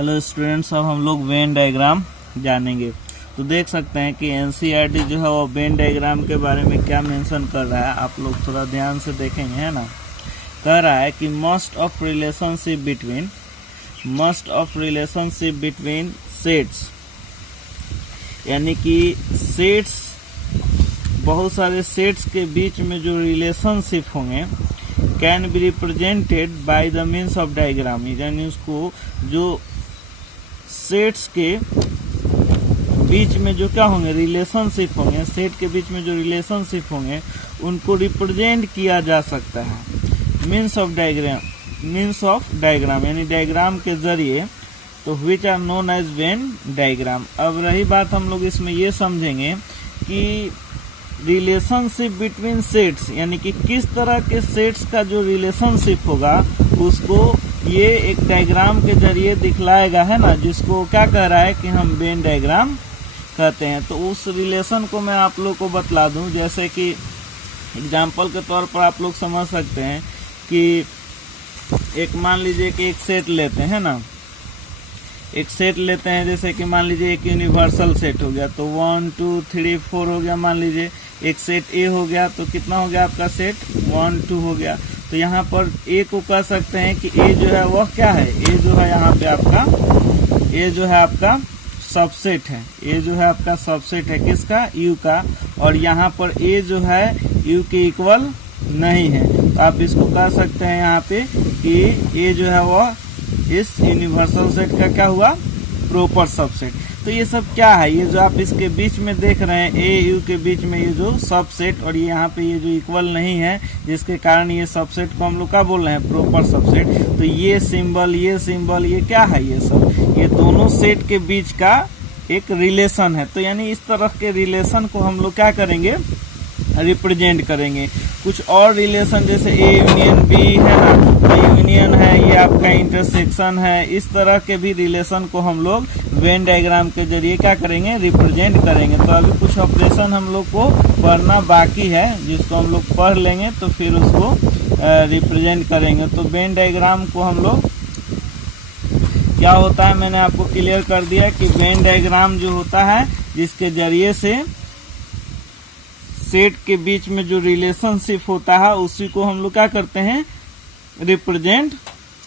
Hello students, अब हम लोग वेन डायग्राम जानेंगे। तो देख सकते हैं कि एनसीईआरटी जो है वो वेन डायग्राम के बारे में क्या मेंशन कर रहा है, आप लोग थोड़ा ध्यान से देखेंगे, है ना। कह रहा है कि must of relationship between sets, यानी कि सेट्स, बहुत सारे सेट्स के बीच में जो रिलेशनशिप होंगे can be represented by the means of diagram, यानी उसको जो सेट्स के बीच में जो क्या होंगे रिलेशनशिप होंगे, सेट के बीच में जो रिलेशनशिप होंगे उनको रिप्रेजेंट किया जा सकता है मीन्स ऑफ डायग्राम, यानी डायग्राम के जरिए, तो which are known as Venn diagram. अब रही बात, हम लोग इसमें ये समझेंगे कि रिलेशनशिप बिटवीन सेट्स, यानी कि किस तरह के सेट्स का जो रिलेशनशिप होगा उसको ये एक डायग्राम के जरिए दिखलाएगा, है ना, जिसको क्या कह रहा है कि हम वेन डायग्राम कहते हैं। तो उस रिलेशन को मैं आप लोग को बतला दूं, जैसे कि एग्जाम्पल के तौर पर आप लोग समझ सकते हैं कि एक मान लीजिए कि एक सेट लेते हैं ना, एक सेट लेते हैं, जैसे कि मान लीजिए एक यूनिवर्सल सेट हो गया, तो 1 2 3 4 हो गया। मान लीजिए एक सेट ए हो गया, तो कितना हो गया आपका सेट 1 2 हो गया। तो यहाँ पर ए को कह सकते हैं कि ए जो है वह क्या है, ए जो है यहाँ पे आपका, ए जो है आपका सबसेट है, ए जो है आपका सबसेट है किसका, यू का, और यहाँ पर ए जो है यू के इक्वल नहीं है। तो आप इसको कह सकते हैं यहाँ पे कि ए जो है वह इस यूनिवर्सल सेट का क्या हुआ, प्रॉपर सबसेट। तो ये सब क्या है, ये जो आप इसके बीच में देख रहे हैं ए यू के बीच में ये जो सबसेट, और ये यहाँ पे ये जो इक्वल नहीं है, जिसके कारण ये सबसेट को हम लोग क्या बोल रहे हैं, प्रॉपर सबसेट। तो ये सिंबल ये क्या है, ये सब ये दोनों सेट के बीच का एक रिलेशन है। तो यानी इस तरह के रिलेशन को हम लोग क्या करेंगे, रिप्रेजेंट करेंगे। कुछ और रिलेशन जैसे ए यूनियन बी है ना, तो यूनियन है, ये आपका इंटरसेक्शन है, इस तरह के भी रिलेशन को हम लोग वेन डायग्राम के जरिए क्या करेंगे, रिप्रेजेंट करेंगे। तो अभी कुछ ऑपरेशन हम लोग को पढ़ना बाकी है, जिसको हम लोग पढ़ लेंगे तो फिर उसको रिप्रेजेंट करेंगे। तो वेन डायग्राम को हम लोग क्या होता है, मैंने आपको क्लियर कर दिया कि वेन डायग्राम जो होता है जिसके जरिए से सेट के बीच में जो रिलेशनशिप होता है उसी को हम लोग क्या करते हैं, रिप्रेजेंट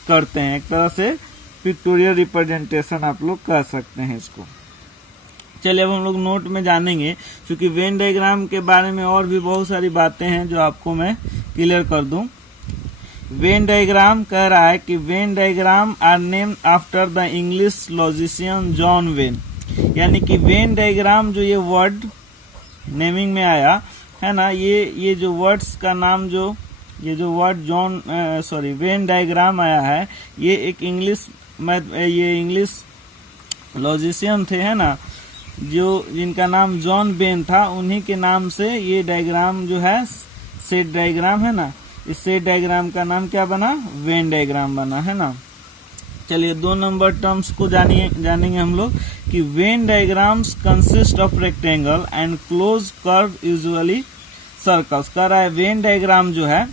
करते हैं। एक तरह से पिक्टोरियल रिप्रेजेंटेशन आप लोग कह सकते हैं इसको। चलिए अब हम लोग नोट में जानेंगे, क्योंकि वेन डायग्राम के बारे में और भी बहुत सारी बातें हैं जो आपको मैं क्लियर कर दूं। वेन डायग्राम कह रहा है कि Venn diagram are named after the English logician John Venn, यानी कि वेन डायग्राम जो ये वर्ड नेमिंग में आया है ना, ये जो वर्ड्स का नाम, जो ये जो वर्ड वेन डायग्राम आया है, ये एक ये इंग्लिश लॉजिशियन थे, है ना, जो जिनका नाम जॉन वेन था, उन्हीं के नाम से ये डायग्राम जो है सेट डायग्राम है ना, इस सेट डायग्राम का नाम क्या बना, वेन डायग्राम बना, है ना। चलिए 2 नंबर टर्म्स को जानेंगे हम लोग कि Venn diagrams consist of rectangle and close curve usually circles. कह रहा है वेन डायग्राम जो है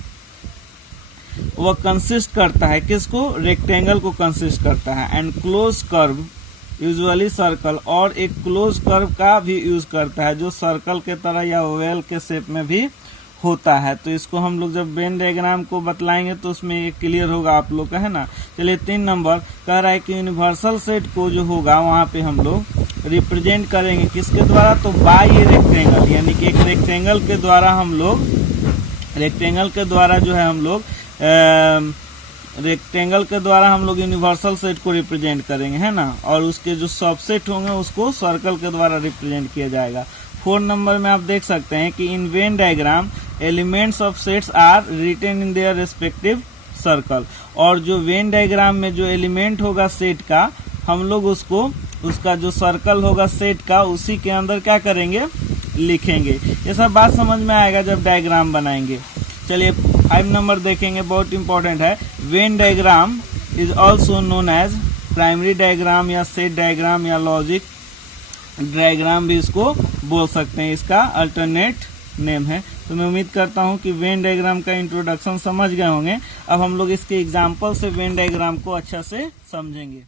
वह कंसिस्ट करता है किसको, रेक्टेंगल को कंसिस्ट करता है, and close curve usually circle, और एक क्लोज कर्व का भी यूज करता है जो सर्कल के तरह या ओवल के शेप में भी होता है। तो इसको हम लोग जब वेन डायग्राम को बतलाएंगे तो उसमें ये क्लियर होगा आप लोग का, है ना। चलिए 3 नंबर कह रहा है कि यूनिवर्सल सेट को जो होगा वहां पे हम लोग रिप्रेजेंट करेंगे किसके द्वारा, तो बाय ये रेक्टेंगल, यानी कि एक रेक्टेंगल के द्वारा हम लोग, रेक्टेंगल के द्वारा हम लोग यूनिवर्सल सेट को रिप्रेजेंट करेंगे, है ना, और उसके जो सबसेट होंगे उसको सर्कल के द्वारा रिप्रेजेंट किया जाएगा। 4 नंबर में आप देख सकते हैं कि in Venn diagram elements of sets are written in their respective circle, और जो वेन डायग्राम में जो एलिमेंट होगा सेट का, हम लोग उसका जो सर्कल होगा सेट का, उसी के अंदर क्या करेंगे, लिखेंगे। ये सब बात समझ में आएगा जब डायग्राम बनाएंगे। चलिए 5 नंबर देखेंगे, बहुत इंपॉर्टेंट है। Venn diagram is also known as primary diagram या सेट डायग्राम या लॉजिक डायग्राम भी इसको बोल सकते हैं, इसका अल्टरनेट नेम है। तो मैं उम्मीद करता हूं कि वेन डायग्राम का इंट्रोडक्शन समझ गए होंगे। अब हम लोग इसके एग्जाम्पल से वेन डायग्राम को अच्छा से समझेंगे।